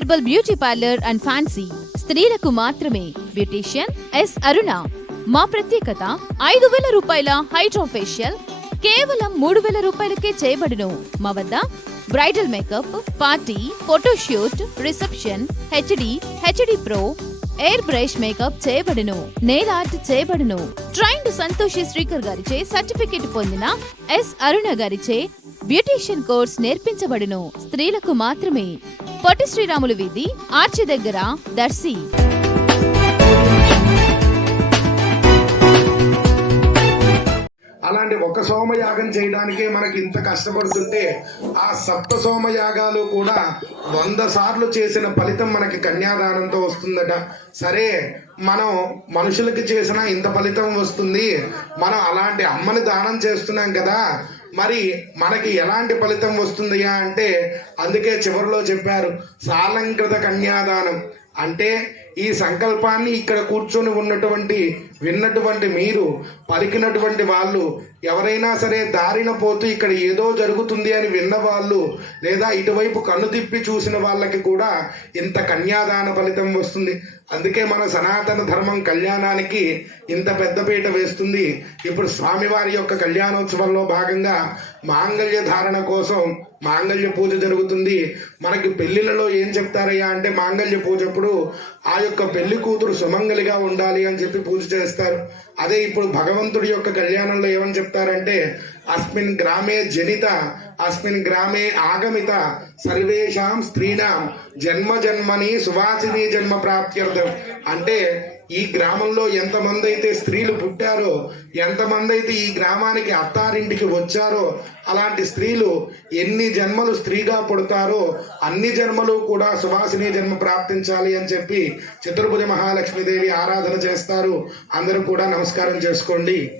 Herbal beauty parlour and fancy స్త్రీలకు మాత్రమే beautician yes అరుణ మా ప్రత్యేకత ఐదు వేల రూపాయల హైడ్రో ఫేషియల్ కేవలం మూడు వేల రూపాయలకే చేయబడును. మా వద్ద bridal makeup party photoshoot reception HD HD pro air brush makeup చేయబడును. నెయిల్ ఆర్ట్ చేయబడును. ట్రైన్డ్ సంతోషి శ్రీకర్ గారిచే సర్టిఫికెట్ పొందిన ఎస్ అరుణ గారిచే బ్యూటీషియన్ కోర్స్ నేర్పించబడును. స్త్రీలకు మాత్రమే పొట్టి శ్రీరాములు వీధి ఆర్చి దగ్గర దర్శి. అలాంటి ఒక సోమయాగం చేయడానికే మనకి ఇంత కష్టపడుతుంటే ఆ సప్త సోమయాగాలు కూడా వంద సార్లు చేసిన ఫలితం మనకి కన్యాదానంతో వస్తుందట. సరే మనం మనుషులకి చేసిన ఇంత ఫలితం వస్తుంది. మనం అలాంటి అమ్మని దానం చేస్తున్నాం కదా. మరి మనకి ఎలాంటి ఫలితం వస్తుందయ్యా అంటే అందుకే చివరిలో చెప్పారు సాలంకృత కన్యాదానం. అంటే ఈ సంకల్పాన్ని ఇక్కడ కూర్చొని ఉన్నటువంటి విన్నటువంటి మీరు పలికినటువంటి వాళ్ళు ఎవరైనా సరే దారిన పోతూ ఇక్కడ ఏదో జరుగుతుంది అని విన్న వాళ్ళు లేదా ఇటువైపు కన్ను తిప్పి చూసిన వాళ్ళకి కూడా ఇంత కన్యాదాన ఫలితం వస్తుంది. అందుకే మన సనాతన ధర్మం కళ్యాణానికి ఇంత పెద్దపీట వేస్తుంది. ఇప్పుడు స్వామివారి యొక్క కళ్యాణోత్సవంలో భాగంగా మాంగళ్య ధారణ కోసం మాంగళ్య పూజ జరుగుతుంది. మనకి పెళ్ళిలలో ఏం చెప్తారయ్యా అంటే మాంగళ్య పూజ అప్పుడు ఆ యొక్క పెళ్ళి కూతురు సుమంగలిగా ఉండాలి అని చెప్పి పూజ చేస్తారు. అదే ఇప్పుడు భగవంతుడి యొక్క కళ్యాణంలో ఏమని చెప్తారంటే అస్మిన్ గ్రామే జనిత అస్మిన్ గ్రామే ఆగమిత సర్వేషాం స్త్రీణాం జన్మ జన్మని సువాసిని జన్మ ప్రాప్త్యర్థం అంటే ఈ గ్రామంలో ఎంతమంది అయితే స్త్రీలు పుట్టారో ఎంతమంది అయితే ఈ గ్రామానికి అత్తారింటికి వచ్చారో అలాంటి స్త్రీలు ఎన్ని జన్మలు స్త్రీగా పుడతారో అన్ని జన్మలు కూడా సువాసిని జన్మ ప్రాప్తించాలి అని చెప్పి చతుర్భుజ మహాలక్ష్మీదేవి ఆరాధన చేస్తారు. అందరూ కూడా నమస్కారం చేసుకోండి.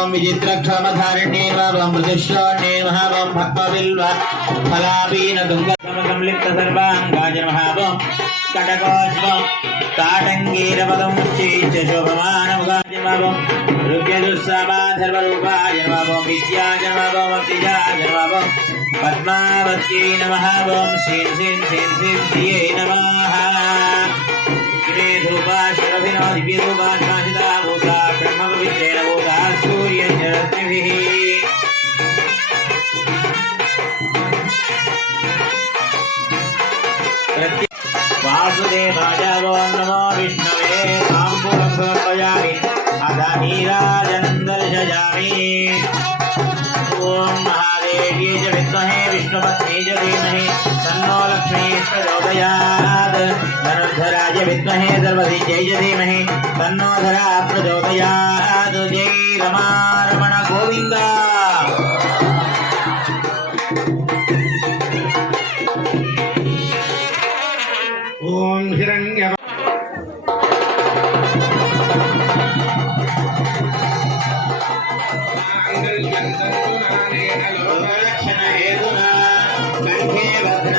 ॐ विचित्रक्षमधारिण्ये नमः ॐ मृदुश्रोण्ये नमः ॐ भक्मबिल्व फलापीनदुङ्गसमलिप्तसर्वाङ्गाय नमः ॐ कटकोज्वं ताटङ्गीरपदं चैत्य शोभमानमुखाय नमः ॐ పద్మావత్యై నమ. ఓం శ్రీం శ్రీం శ్రీం శ్రీం శ్రియై నమ. గిరే ధూపాశరభినో దివ్యధూపాశ్వాసితా భూతా బ్రహ్మ పవిత్రేణ భూతా సూర్యరత్నభిః వాసుదేవాయ ఓం విష్ణవే సాంబులం సమర్పయామి. ओम महादेव्ये च विद्महे विष्णुपत्नी च धीमहि तन्नो लक्ष्मी प्रचोदयात्। धनुर्धराय विद्महे सर्वधीजय च धीमहि तन्नो धरा प्रचोदयात्। जय रमान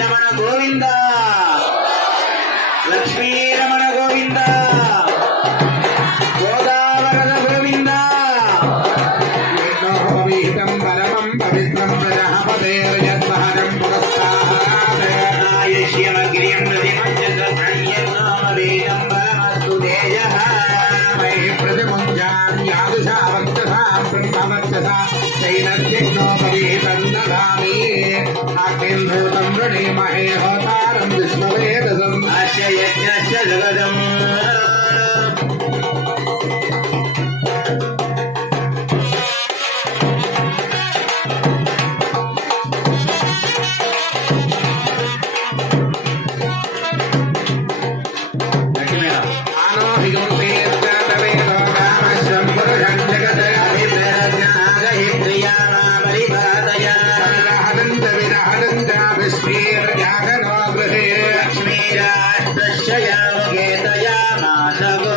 రమణ గోవింద. లక్ష్మీ రమణ గోవింద. గోదావరద గోవింద యజ్ఞోపవీతం పరమం పవిత్రం వరహపదేవయత్వహరం పురస్కారాయ శివగిరియం ప్రతిమచ్చతృణయ్యన్నామవేదం పరమస్తు తేజః మై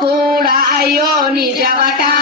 కూడా అయ్యో నిజవటా.